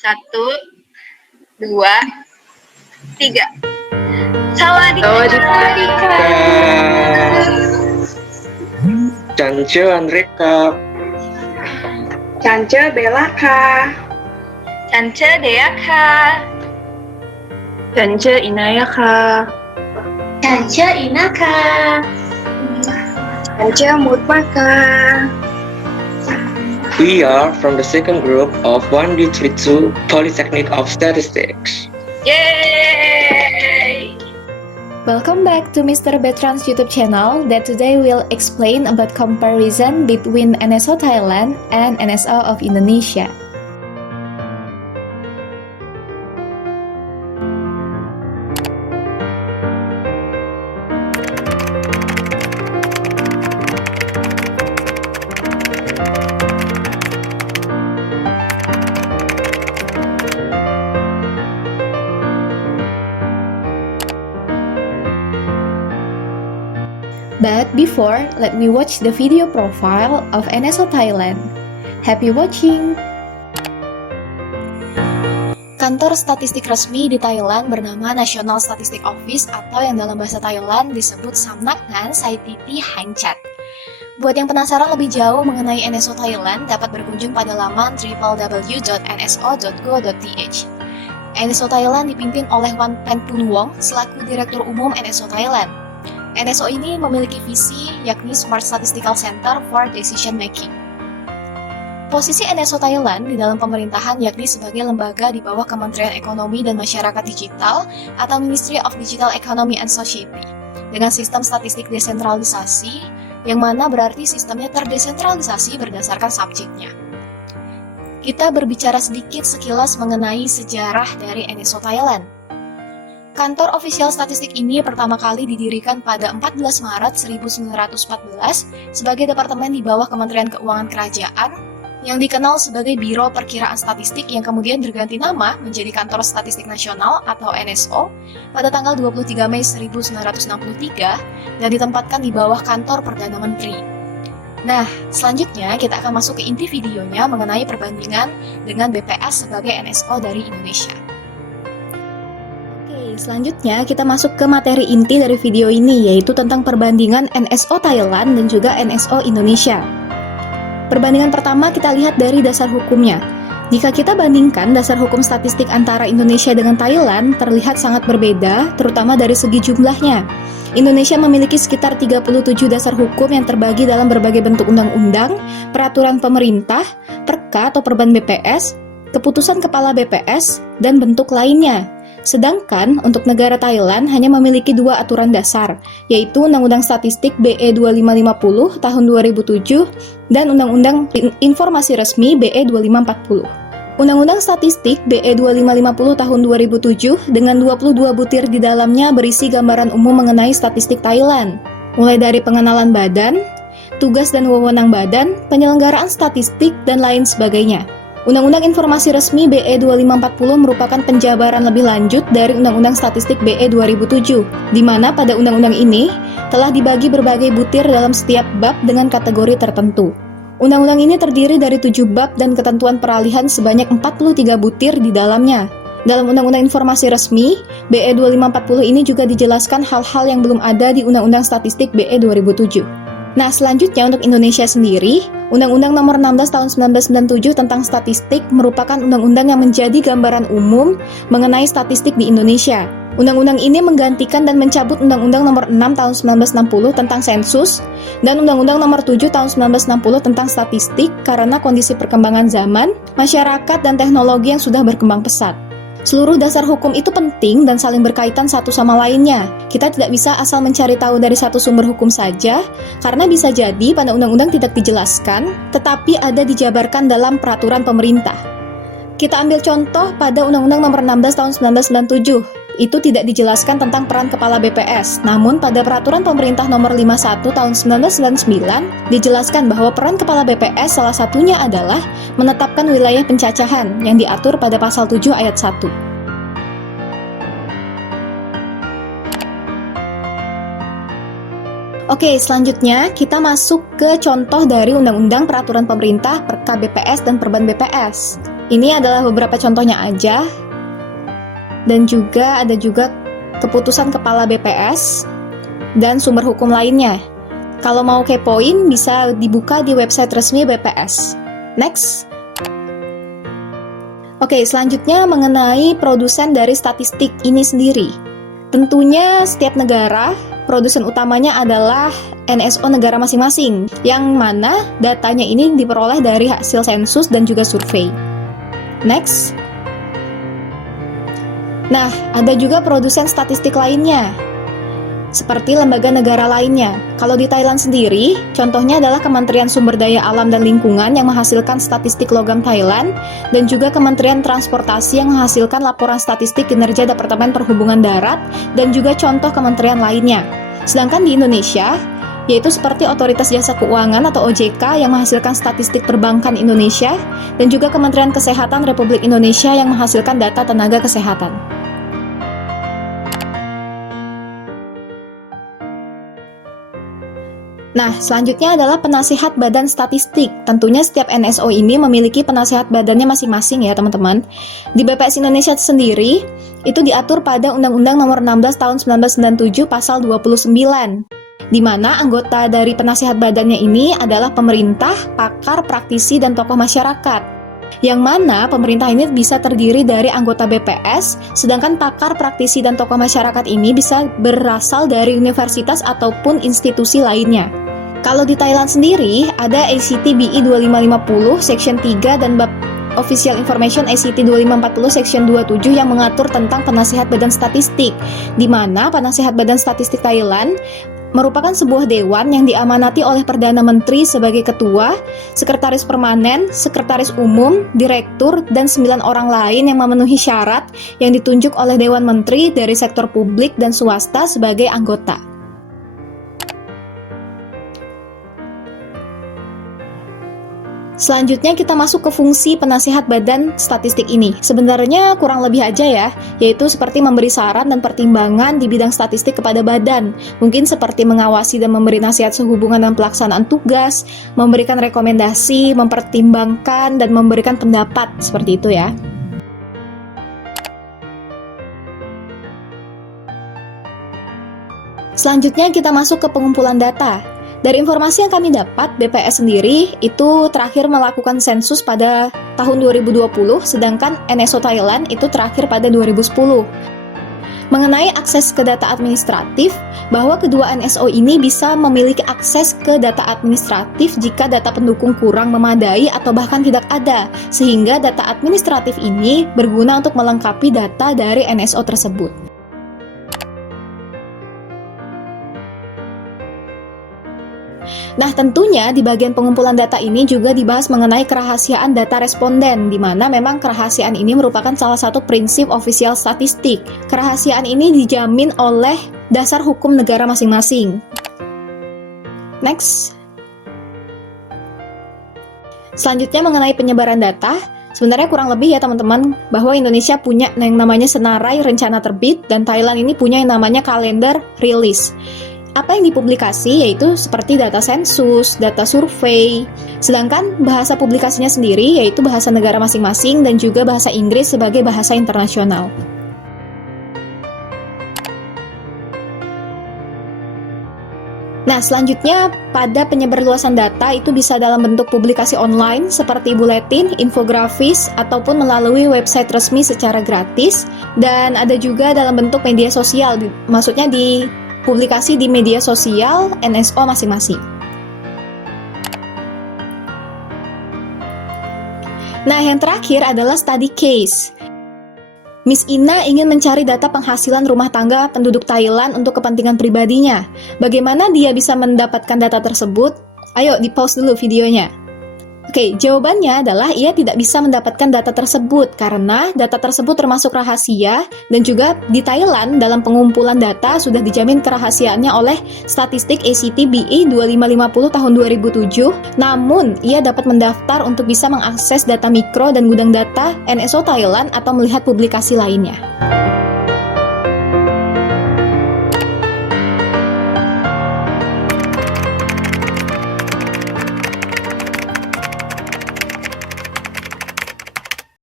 Satu, dua, tiga. Sawadika. Cance Andreka. Cance Belaka. Cance Deaka. Cance Inayaka. Cance Inaka. Cance Mutmaka. We are from the second group of 1D32 Polytechnic of Statistics. Yay! Welcome back to Mr. Bertrand's YouTube channel that today will explain about comparison between NSO Thailand and NSO of Indonesia. But before, let me watch the video profile of NSO Thailand. Happy watching! Kantor statistik resmi di Thailand bernama National Statistic Office atau yang dalam bahasa Thailand disebut Samnakngan Saititi Hangchat. Buat yang penasaran lebih jauh mengenai NSO Thailand, dapat berkunjung pada laman www.nso.go.th. NSO Thailand dipimpin oleh Wan Pen Pun Wong selaku Direktur Umum NSO Thailand. NSO ini memiliki visi yakni Smart Statistical Center for Decision Making. Posisi NSO Thailand di dalam pemerintahan yakni sebagai lembaga di bawah Kementerian Ekonomi dan Masyarakat Digital atau Ministry of Digital Economy and Society dengan sistem statistik desentralisasi yang mana berarti sistemnya terdesentralisasi berdasarkan subjeknya. Kita berbicara sedikit sekilas mengenai sejarah dari NSO Thailand. Kantor ofisial statistik ini pertama kali didirikan pada 14 Maret 1914 sebagai departemen di bawah Kementerian Keuangan Kerajaan yang dikenal sebagai Biro Perkiraan Statistik yang kemudian berganti nama menjadi Kantor Statistik Nasional atau NSO pada tanggal 23 Mei 1963 dan ditempatkan di bawah Kantor Perdana Menteri. Nah, selanjutnya kita akan masuk ke inti videonya mengenai perbandingan dengan BPS sebagai NSO dari Indonesia. Selanjutnya kita masuk ke materi inti dari video ini, yaitu tentang perbandingan NSO Thailand dan juga NSO Indonesia. Perbandingan pertama kita lihat dari dasar hukumnya. Jika kita bandingkan dasar hukum statistik antara Indonesia dengan Thailand, terlihat sangat berbeda, terutama dari segi jumlahnya. Indonesia memiliki sekitar 37 dasar hukum yang terbagi dalam berbagai bentuk undang-undang, peraturan pemerintah, perka atau perban BPS, keputusan kepala BPS, dan bentuk lainnya. Sedangkan untuk negara Thailand hanya memiliki dua aturan dasar, yaitu Undang-Undang Statistik BE 2550 tahun 2007 dan Undang-Undang Informasi Resmi BE 2540. Undang-Undang Statistik BE 2550 tahun 2007 dengan 22 butir di dalamnya berisi gambaran umum mengenai statistik Thailand, mulai dari pengenalan badan, tugas dan wewenang badan, penyelenggaraan statistik, dan lain sebagainya. Undang-Undang Informasi Resmi BE 2540 merupakan penjabaran lebih lanjut dari Undang-Undang Statistik BE 2007, di mana pada undang-undang ini telah dibagi berbagai butir dalam setiap bab dengan kategori tertentu. Undang-undang ini terdiri dari 7 bab dan ketentuan peralihan sebanyak 43 butir di dalamnya. Dalam Undang-Undang Informasi Resmi, BE 2540 ini juga dijelaskan hal-hal yang belum ada di Undang-Undang Statistik BE 2007. Nah, selanjutnya untuk Indonesia sendiri, Undang-Undang Nomor 16 Tahun 1997 tentang statistik merupakan undang-undang yang menjadi gambaran umum mengenai statistik di Indonesia. Undang-undang ini menggantikan dan mencabut Undang-Undang Nomor 6 Tahun 1960 tentang sensus dan Undang-Undang Nomor 7 Tahun 1960 tentang statistik karena kondisi perkembangan zaman, masyarakat, dan teknologi yang sudah berkembang pesat. Seluruh dasar hukum itu penting dan saling berkaitan satu sama lainnya. Kita tidak bisa asal mencari tahu dari satu sumber hukum saja, karena bisa jadi pada undang-undang tidak dijelaskan, tetapi ada dijabarkan dalam peraturan pemerintah. Kita ambil contoh pada Undang-Undang Nomor 16 Tahun 1997. Itu tidak dijelaskan tentang peran Kepala BPS, namun pada Peraturan Pemerintah Nomor 51 Tahun 1999 dijelaskan bahwa peran Kepala BPS salah satunya adalah menetapkan wilayah pencacahan yang diatur pada Pasal 7 Ayat 1. Oke, selanjutnya kita masuk ke contoh dari Undang-Undang Peraturan Pemerintah, Perka BPS, dan Perban BPS. Ini adalah beberapa contohnya aja. Dan juga ada keputusan kepala BPS dan sumber hukum lainnya. Kalau mau kepoin bisa dibuka di website resmi BPS. Next. Oke, selanjutnya mengenai produsen dari statistik ini sendiri. Tentunya setiap negara, produsen utamanya adalah NSO negara masing-masing, yang mana datanya ini diperoleh dari hasil sensus dan juga survei. Next. Nah, ada juga produsen statistik lainnya, seperti lembaga negara lainnya. Kalau di Thailand sendiri, contohnya adalah Kementerian Sumber Daya Alam dan Lingkungan yang menghasilkan statistik logam Thailand, dan juga Kementerian Transportasi yang menghasilkan laporan statistik kinerja Departemen Perhubungan Darat, dan juga contoh kementerian lainnya. Sedangkan di Indonesia, yaitu seperti Otoritas Jasa Keuangan atau OJK yang menghasilkan statistik perbankan Indonesia, dan juga Kementerian Kesehatan Republik Indonesia yang menghasilkan data tenaga kesehatan. Nah, selanjutnya adalah penasihat badan statistik. Tentunya setiap NSO ini memiliki penasihat badannya masing-masing ya teman-teman. Di BPS Indonesia sendiri, itu diatur pada Undang-Undang Nomor 16 Tahun 1997 Pasal 29, di mana anggota dari penasihat badannya ini adalah pemerintah, pakar, praktisi, dan tokoh masyarakat. Yang mana pemerintah ini bisa terdiri dari anggota BPS, sedangkan pakar, praktisi, dan tokoh masyarakat ini bisa berasal dari universitas ataupun institusi lainnya. Kalau di Thailand sendiri, ada ACT BI 2550 Section 3 dan Bab Official Information ACT 2540 Section 27 yang mengatur tentang penasihat badan statistik, di mana penasihat badan statistik Thailand merupakan sebuah dewan yang diamanati oleh Perdana Menteri sebagai ketua, sekretaris permanen, sekretaris umum, direktur, dan 9 orang lain yang memenuhi syarat yang ditunjuk oleh Dewan Menteri dari sektor publik dan swasta sebagai anggota. Selanjutnya kita masuk ke fungsi penasihat badan statistik ini. Sebenarnya kurang lebih aja ya, yaitu seperti memberi saran dan pertimbangan di bidang statistik kepada badan. Mungkin seperti mengawasi dan memberi nasihat sehubungan dengan pelaksanaan tugas, memberikan rekomendasi, mempertimbangkan, dan memberikan pendapat, seperti itu ya. Selanjutnya kita masuk ke pengumpulan data. Dari informasi yang kami dapat, BPS sendiri itu terakhir melakukan sensus pada tahun 2020, sedangkan NSO Thailand itu terakhir pada 2010. Mengenai akses ke data administratif, bahwa kedua NSO ini bisa memiliki akses ke data administratif jika data pendukung kurang memadai atau bahkan tidak ada, sehingga data administratif ini berguna untuk melengkapi data dari NSO tersebut. Nah, tentunya di bagian pengumpulan data ini juga dibahas mengenai kerahasiaan data responden, di mana memang kerahasiaan ini merupakan salah satu prinsip ofisial statistik. Kerahasiaan ini dijamin oleh dasar hukum negara masing-masing. Next. Selanjutnya mengenai penyebaran data, sebenarnya kurang lebih ya teman-teman, bahwa Indonesia punya yang namanya Senarai Rencana Terbit, dan Thailand ini punya yang namanya Kalender Rilis. Apa yang dipublikasi yaitu seperti data sensus, data survei, sedangkan bahasa publikasinya sendiri yaitu bahasa negara masing-masing dan juga bahasa Inggris sebagai bahasa internasional. Nah, selanjutnya pada penyebarluasan data itu bisa dalam bentuk publikasi online seperti buletin, infografis, ataupun melalui website resmi secara gratis, dan ada juga dalam bentuk media sosial, maksudnya di publikasi di media sosial NSO masing-masing. Nah, yang terakhir adalah study case. Miss Ina ingin mencari data penghasilan rumah tangga penduduk Thailand untuk kepentingan pribadinya. Bagaimana dia bisa mendapatkan data tersebut? Ayo, di-pause dulu videonya. Oke, jawabannya adalah ia tidak bisa mendapatkan data tersebut karena data tersebut termasuk rahasia, dan juga di Thailand dalam pengumpulan data sudah dijamin kerahasiaannya oleh statistik ACT BI 2550 tahun 2007. Namun, ia dapat mendaftar untuk bisa mengakses data mikro dan gudang data NSO Thailand atau melihat publikasi lainnya.